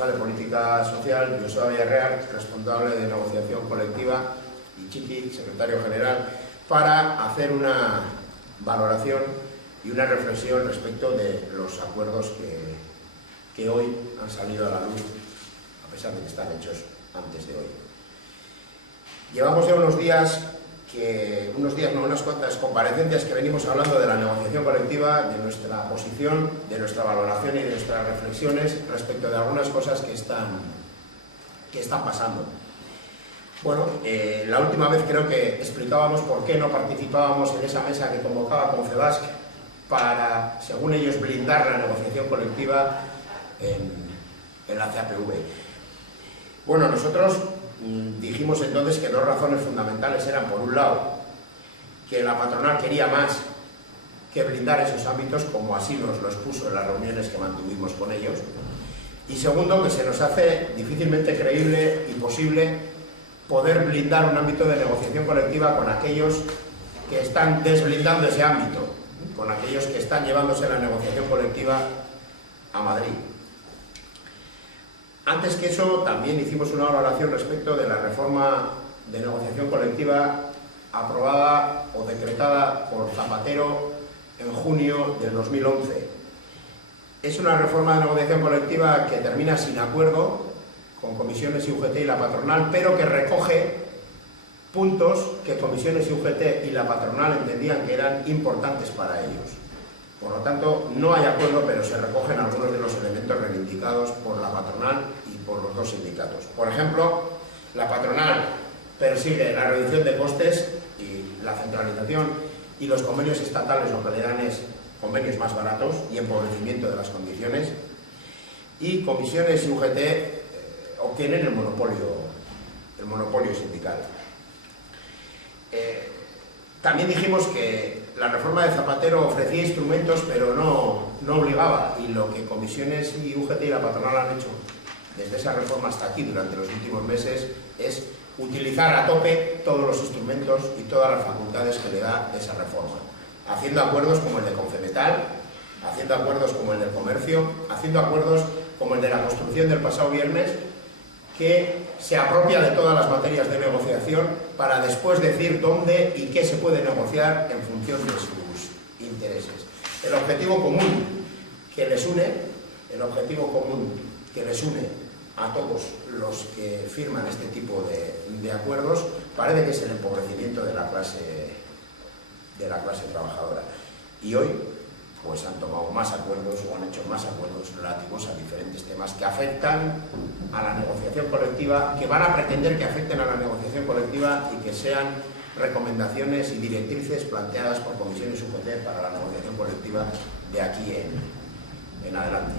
responsable de política social, Joseba Villarreal, responsable de negociación colectiva, y Chiqui, secretario general, para hacer una valoración y una reflexión respecto de los acuerdos que hoy han salido a la luz, a pesar de que están hechos antes de hoy. Llevamos ya unas cuantas comparecencias que venimos hablando de la negociación colectiva, de nuestra posición, de nuestra valoración y de nuestras reflexiones respecto de algunas cosas que están pasando. Bueno, la última vez creo que explicábamos por qué no participábamos en esa mesa que convocaba Confebask para, según ellos, blindar la negociación colectiva en la CAPV. Bueno, nosotros dijimos entonces que dos razones fundamentales eran, por un lado, que la patronal quería más que blindar esos ámbitos, como así nos lo expuso en las reuniones que mantuvimos con ellos, y segundo, que se nos hace difícilmente creíble y posible poder blindar un ámbito de negociación colectiva con aquellos que están desblindando ese ámbito, con aquellos que están llevándose la negociación colectiva a Madrid. Antes que eso, también hicimos una valoración respecto de la reforma de negociación colectiva aprobada o decretada por Zapatero en junio del 2011. Es una reforma de negociación colectiva que termina sin acuerdo con comisiones y UGT y la patronal, pero que recoge puntos que comisiones y UGT y la patronal entendían que eran importantes para ellos. Por lo tanto, no hay acuerdo, pero se recogen algunos de los elementos reivindicados por la patronal y por los dos sindicatos. Por ejemplo, la patronal persigue la reducción de costes y la centralización, y los convenios estatales lo que le dan es convenios más baratos y empobrecimiento de las condiciones, y comisiones y UGT obtienen el monopolio sindical. También dijimos que la reforma de Zapatero ofrecía instrumentos, pero no obligaba, y lo que comisiones y UGT y la patronal han hecho desde esa reforma hasta aquí durante los últimos meses es utilizar a tope todos los instrumentos y todas las facultades que le da esa reforma, haciendo acuerdos como el de Confemetal, haciendo acuerdos como el del comercio, haciendo acuerdos como el de la construcción del pasado viernes, que se apropia de todas las materias de negociación para después decir dónde y qué se puede negociar en función de sus intereses. El objetivo común que les une a todos los que firman este tipo de acuerdos parece que es el empobrecimiento de la clase trabajadora. Y hoy pues han tomado más acuerdos o han hecho más acuerdos relativos a diferentes temas que afectan a la negociación colectiva, que van a pretender que afecten a la negociación colectiva y que sean recomendaciones y directrices planteadas por comisiones UGT para la negociación colectiva de aquí en adelante.